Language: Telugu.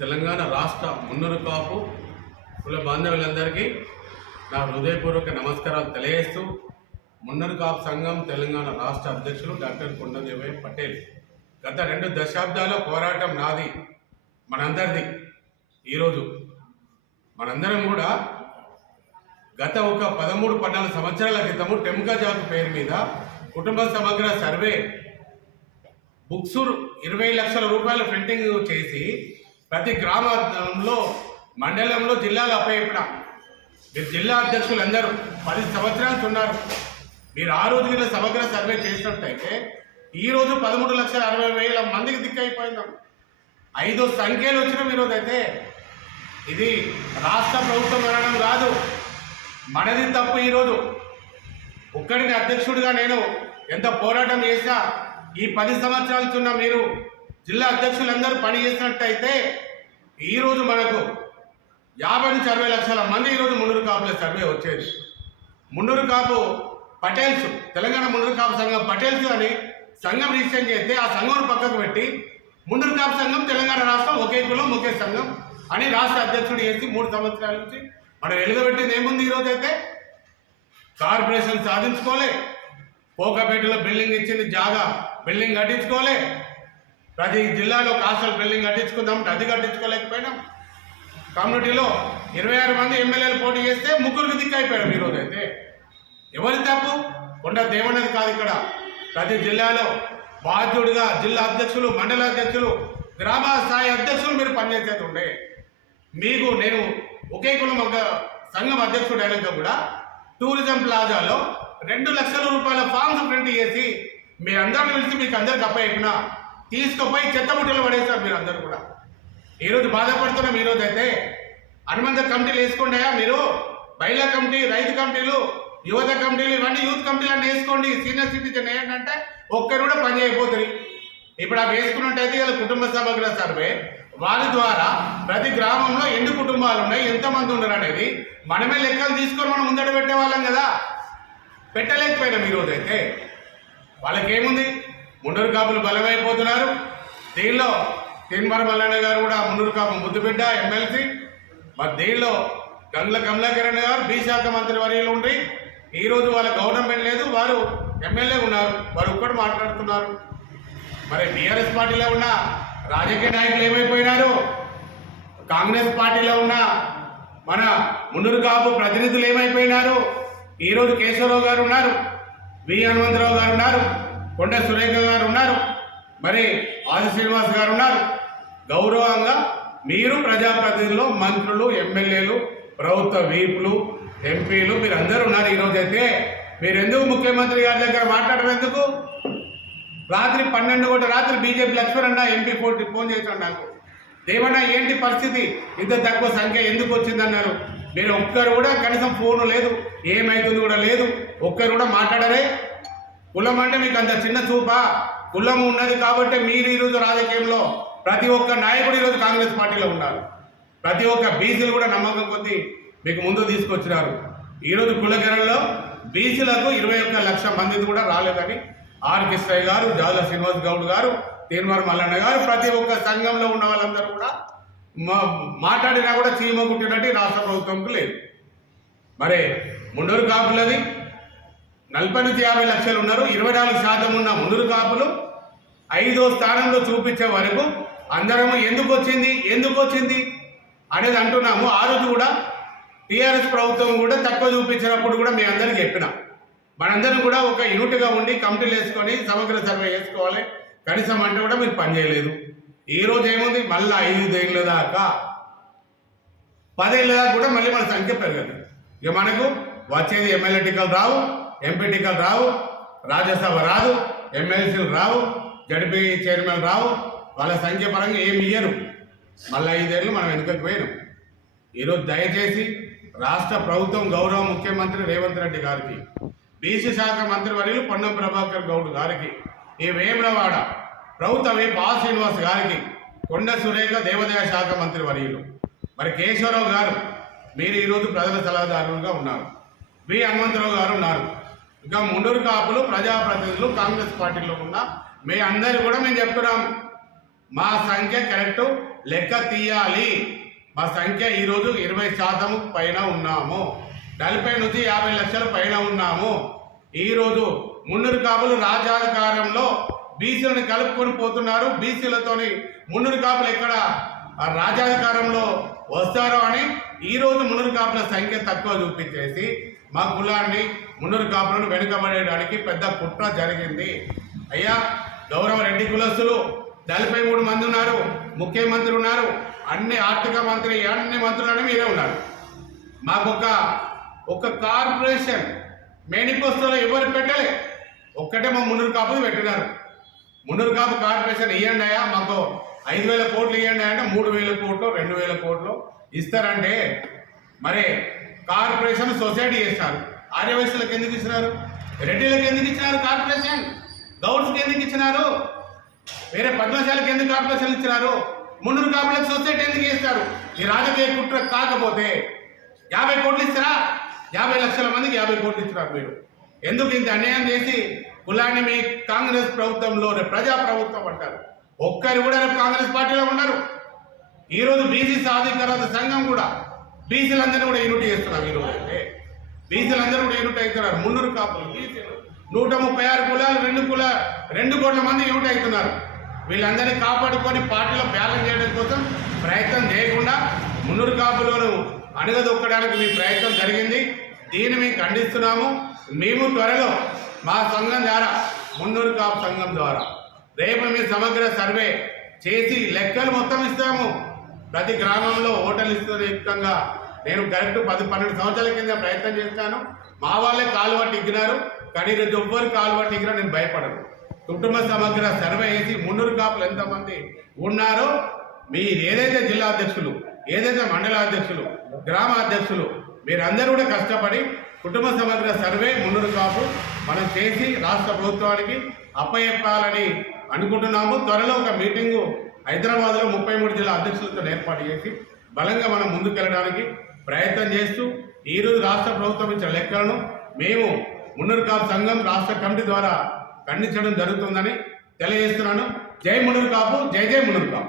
తెలంగాణ రాష్ట్ర మున్నరు కాపు కుల బాంధవులందరికీ నా హృదయపూర్వక నమస్కారాలు తెలియజేస్తూ మున్నరు కాపు సంఘం తెలంగాణ రాష్ట్ర అధ్యక్షులు డాక్టర్ కొండదేవయ్య పటేల్. గత రెండు దశాబ్దాల పోరాటం నాది మనందరిది. ఈరోజు మనందరం కూడా గత ఒక పదమూడు పద్నాలుగు సంవత్సరాల క్రితము టెంకా జాతు పేరు మీద కుటుంబ సమగ్ర సర్వే బుక్స్ ఇరవై లక్షల రూపాయల ప్రింటింగ్ చేసి ప్రతి గ్రామంలో మండలంలో జిల్లాలో అప్పచెప్పిన మీరు జిల్లా అధ్యక్షులు అందరూ పది సంవత్సరాలు ఉన్నారు. మీరు ఆ రోజు గిట్ల సమగ్ర సర్వే చేసినట్టయితే ఈరోజు పదమూడు లక్షల అరవై వేల మందికి దిక్కైపోయిందాం ఐదు సంఖ్యలు వచ్చిన ఈరోజు అయితే ఇది రాష్ట్ర ప్రభుత్వం అనడం కాదు. మనది తప్పు ఈరోజు. ఒక్కడిని అధ్యక్షుడిగా నేను ఎంత పోరాటం చేసినా ఈ పది సంవత్సరాల చున్న మీరు జిల్లా అధ్యక్షులందరూ పని చేసినట్టయితే ఈరోజు మనకు యాభై నుంచి అరవై లక్షల మంది ఈరోజు మున్నూరు కాపుల సర్వే వచ్చేది. మున్నూరు కాపు పటేల్స్ తెలంగాణ మున్నూరు కాపు సంఘం పటేల్స్ అని సంఘం రిజిస్టర్ చేస్తే ఆ సంఘం పక్కకు పెట్టి మున్నూరు కాపు సంఘం తెలంగాణ రాష్ట్రం ఒకే కులం ఒకే సంఘం అని రాష్ట్ర అధ్యక్షుడు చేసి మూడు సంవత్సరాల నుంచి మనం వెలుగబెట్టింది ఏముంది ఈరోజు అయితే? కార్పొరేషన్ సాధించుకోలే. పోకపేటలో బిల్డింగ్ ఇచ్చింది జాగా. బిల్డింగ్ కట్టించుకోలే. ప్రతి జిల్లాలో కాస్టల్ బిల్డింగ్ కట్టించుకుందాం అది కట్టించుకోలేకపోయినాం. కమ్యూనిటీలో ఇరవై ఆరు మంది ఎమ్మెల్యేలు పోటీ చేస్తే ముగ్గురికి దిక్కైపోయాడు ఈరోజు అయితే. ఎవరి తప్పు? కొండ దేవనది కాదు ఇక్కడ. ప్రతి జిల్లాలో బాధ్యుడిగా జిల్లా అధ్యక్షులు మండల అధ్యక్షులు గ్రామ స్థాయి అధ్యక్షులు మీరు పనిచేసేది ఉండే. మీకు నేను ఒకే కులం ఒక సంఘం అధ్యక్షుడు అయినాక కూడా. టూరిజం ప్లాజాలో రెండు లక్షల రూపాయల ఫామ్స్ ప్రింట్ చేసి మీ అందరిని పిలిచి మీకు అందరికి అప్పయిపోయిన తీసుకుపోయి చెత్తబుట్టలు పడేస్తారు మీరు అందరు కూడా. ఈరోజు బాధపడుతున్నాం ఈరోజు అయితే. హనుమంత కమిటీలు వేసుకుంటాయా మీరు? మహిళా కమిటీ రైతు కమిటీలు యువత కమిటీలు ఇవన్నీ యూత్ కమిటీలు అన్నీ వేసుకోండి. సీనియర్ సిటిజన్ ఏంటంటే ఒక్కరు కూడా పని చేయబోతుంది ఇప్పుడు అవి వేసుకున్నట్టయితే ఇలా కుటుంబ సమగ్ర సర్వే వారి ద్వారా ప్రతి గ్రామంలో ఎన్ని కుటుంబాలు ఉన్నాయి. ఎంతమంది ఉన్నారు అనేది మనమే లెక్కలు తీసుకొని మనం ముందట పెట్టేవాళ్ళం కదా. పెట్టలేకపోయినాం ఈరోజు అయితే వాళ్ళకేముంది? ముండూరు కాపులు బలమైపోతున్నారు. దీనిలో తిరుమల మల్లన్న గారు కూడా ముండూరు కాపు ముద్దుబిడ్డ ఎమ్మెల్సీ. మరి దీనిలో గంగుల కమలాకరణ్ గారు బీ శాఖ మంత్రి వర్యులు ఉండి ఈరోజు వాళ్ళ గవర్నమెంట్ లేదు వారు ఎమ్మెల్యే ఉన్నారు. వారు ఒక్కటి మాట్లాడుతున్నారు. మరి బీఆర్ఎస్ పార్టీలో ఉన్న రాజకీయ నాయకులు ఏమైపోయినారు? కాంగ్రెస్ పార్టీలో ఉన్న మన మున్నూరు కాపు ప్రతినిధులు ఏమైపోయినారు? ఈరోజు కేశవరావు గారు ఉన్నారు వి హనుమంతరావు గారు ఉన్నారు కొండ సురేఖ గారు ఉన్నారు మరి ఆది శ్రీనివాస్ గారు ఉన్నారు. గౌరవంగా మీరు ప్రజాప్రతినిధులు మంత్రులు ఎమ్మెల్యేలు ప్రభుత్వ వీపులు ఎంపీలు మీరు అందరూ ఉన్నారు. ఈరోజు అయితే మీరు ఎందుకు ముఖ్యమంత్రి గారి దగ్గర మాట్లాడడం ఎందుకు? రాత్రి పన్నెండు కోట్ల రాత్రి BJP Laxman MP phone phone చేశాడు నాకు. దేవన్నా ఏంటి పరిస్థితి? ఇంత తక్కువ సంఖ్య ఎందుకు వచ్చిందన్నారు నేను ఒక్కరు కూడా కనీసం ఫోను లేదు ఏమైతుంది కూడా లేదు ఒక్కరు కూడా మాట్లాడరే. కులం అంటే మీకు అంత చిన్న చూపా. కులం ఉన్నది కాబట్టి మీరు ఈరోజు రాజకీయంలో ప్రతి ఒక్క నాయకుడు ఈరోజు కాంగ్రెస్ పార్టీలో ఉన్నారు. ప్రతి ఒక్క బీసీలు కూడా నమ్మకం కొద్దీ మీకు ముందు తీసుకొచ్చినారు. ఈరోజు కులగరంలో బీసీలకు ఇరవై ఒక్క లక్ష మంది కూడా రాలేదని ఆర్ కృష్ణయ్య గారు జాల శ్రీనివాస్ గౌడ్ గారు తీర్మార్ మల్లన్న గారు ప్రతి ఒక్క సంఘంలో ఉన్న వాళ్ళందరూ కూడా మా- మాట్లాడినా కూడా చీమ కుట్టినట్టు రాష్ట్ర ప్రభుత్వంకు లేదు. మరి ముండూరు కాపులది నలభై నుంచి యాభై లక్షలు ఉన్నారు. ఇరవై నాలుగు శాతం ఉన్న ముందురు కాపులు ఐదో స్థానంలో చూపించే వరకు అందరము ఎందుకు వచ్చింది ఎందుకు వచ్చింది అనేది అంటున్నాము. ఆ రోజు కూడా టీఆర్ఎస్ ప్రభుత్వం కూడా తక్కువ చూపించినప్పుడు కూడా మీ అందరికీ చెప్పినాం. మనందరం కూడా ఒక యూనిట్గా ఉండి కమిటీలు వేసుకొని సమగ్ర సర్వే వేసుకోవాలి కనీసం అంటే కూడా మీరు పనిచేయలేదు ఈ రోజు ఏముంది? మళ్ళీ ఐదేళ్ళ దాకా. పదేళ్ళ దాకా కూడా మళ్ళీ మన సంఖ్య పెరగదు. ఇక మనకు వచ్చేది ఎమ్మెల్యే టికలు రావు ఎంపీ టికలు రావు రాజ్యసభ రాదు ఎమ్మెల్సీలు రావు జడ్పీ చైర్మన్ రావు. వాళ్ళ సంఖ్య పరంగా ఏమి ఇయ్యరు. మళ్ళీ ఐదేళ్ళు మనం వెనుకకు పోయినాం? ఈరోజు దయచేసి రాష్ట్ర ప్రభుత్వం గౌరవ ముఖ్యమంత్రి రేవంత్ రెడ్డి గారికి బీసీ శాఖ మంత్రి వర్యులు పొన్నం ప్రభాకర్ గౌడ్ గారికి ఈ వేములవాడ ప్రభుత్వ వేపు శ్రీనివాస్ గారికి కొండ సురేఖ దేవాదాయ శాఖ మంత్రి వర్యులు. మరి కేశవరావు గారు మీరు ఈరోజు ప్రజల సలహాదారులుగా ఉన్నారు. వి హనుమంతరావు గారు ఉన్నారు. ఇంకా ముండూరు కాపులు ప్రజాప్రతినిధులు కాంగ్రెస్ పార్టీలో ఉన్న మీ అందరు కూడా మేము చెప్తున్నాం. మా సంఖ్య కరెక్ట్ లెక్క తీయాలి. మా సంఖ్య ఈరోజు ఇరవై శాతం పైన ఉన్నాము. నలభై నుంచి యాభై లక్షల పైన ఉన్నాము. ఈరోజు మున్నూరు కాపులు రాజాధికారంలో బీసీలను కలుపుకొని పోతున్నారు. బీసీలతోని మున్నూరు కాపులు ఎక్కడ? రాజాధికారంలో వస్తారో అని ఈరోజు మున్నూరు కాపుల సంఖ్య తక్కువ చూపించేసి మా కులాన్ని మున్నూరు కాపులను వెనుకబడేయడానికి పెద్ద కుట్ర జరిగింది. అయ్యా గౌరవ రెడ్డి కులస్తులు నలభై మూడు మంది ఉన్నారు ముఖ్యమంత్రి ఉన్నారు అన్ని ఆర్థిక మంత్రి అన్ని మంత్రులని మీరే ఉన్నారు. మాకు ఒక కార్పొరేషన్ మేనిఫెస్టోలో ఎవరు పెట్టలే? ఒక్కటే మా మున్నూరు కాపుది పెట్టినారు. మున్నూరు కాపు కార్పొరేషన్ ఇవ్వండి అయ్యా మాకు ఐదు వేల కోట్లు ఇవ్వండి అంటే మూడు వేల కోట్లు రెండు వేల కోట్లు ఇస్తారంటే మరి కార్పొరేషన్ సొసైటీ చేస్తారు. ఆర్యవైశ్యులకు ఎందుకు ఇచ్చినారు? రెడ్డిలకు ఎందుకు ఇచ్చినారు కార్పొరేషన్? గౌడ్స్కి ఎందుకు ఇచ్చినారు? వేరే పద్మశాలకు ఎందుకు కార్పొరేషన్ ఇచ్చినారు? మున్నూరు కాపులకు సొసైటీ ఎందుకు ఇస్తారు ఈ రాజకీయ కుట్ర కాకపోతే యాభై కోట్లు ఇస్తారా? యాభై లక్షల మందికి యాభై కోట్లు ఇచ్చినారు మీరు. ఎందుకు ఇంత అన్యాయం చేసి కులాన్ని మీ కాంగ్రెస్ ప్రభుత్వంలో ప్రజా ప్రభుత్వం అంటారు? ఒక్కరు కూడా రేపు కాంగ్రెస్ పార్టీలో ఉన్నారు ఈరోజు బీసీ సాధికారత సంఘం కూడా బీసీలందరినీ కూడా యూనిట్ చేస్తున్నారు ఈరోజు అయితే. బీసీలందరూ కూడా యూనిట్ అవుతున్నారు. మున్నూరు కాపులు బీసీలు. నూట ముప్పై ఆరు కులాలు రెండు కుల రెండు కోట్ల మంది యూనిట్ అవుతున్నారు. వీళ్ళందరినీ కాపాడుకొని పార్టీలో బ్యాలెన్స్ చేయడం కోసం ప్రయత్నం చేయకుండా మున్నూరు కాపులను అణగదొక్కడానికి మీ ప్రయత్నం జరిగింది. దీన్ని మేము ఖండిస్తున్నాము. మేము త్వరలో మా సంఘం ద్వారా మున్నూరు కాపు సంఘం ద్వారా రేపు మీ సమగ్ర సర్వే చేసి లెక్కలు మొత్తం ఇస్తాము. ప్రతి గ్రామంలో ఓటర్లు ఇస్తున్న నేను కరెక్ట్ పది పన్నెండు సంవత్సరాల కింద ప్రయత్నం చేస్తాను. మా వాళ్ళే కాలువ టిగ్గినారు కానీ ఈరోజు ఎవ్వరు కాలువ టిగ్గినా నేను భయపడను. కుటుంబ సమగ్ర సర్వే చేసి మున్నూరు కాపులు ఎంతమంది ఉన్నారో మీ ఏదైతే జిల్లా అధ్యక్షులు ఏదైతే మండల అధ్యక్షులు గ్రామ అధ్యక్షులు మీరందరూ కూడా కష్టపడి కుటుంబ సమగ్ర సర్వే మున్నూరు కాపు మనం చేసి రాష్ట్ర ప్రభుత్వానికి అప్పయెప్పాలని అనుకుంటున్నాము. త్వరలో ఒక మీటింగు హైదరాబాద్లో ముప్పై మూడు జిల్లా అధ్యక్షులతో ఏర్పాటు చేసి బలంగా మనం ముందుకెళ్ళడానికి ప్రయత్నం చేస్తూ ఈరోజు రాష్ట్ర ప్రభుత్వం ఇచ్చిన లెక్కలను మేము మున్నూరు కాపు సంఘం రాష్ట్ర కమిటీ ద్వారా ఖండించడం జరుగుతుందని తెలియజేస్తున్నాను. జై మున్నూరు కాపు జై జై మున్నూరు కాపు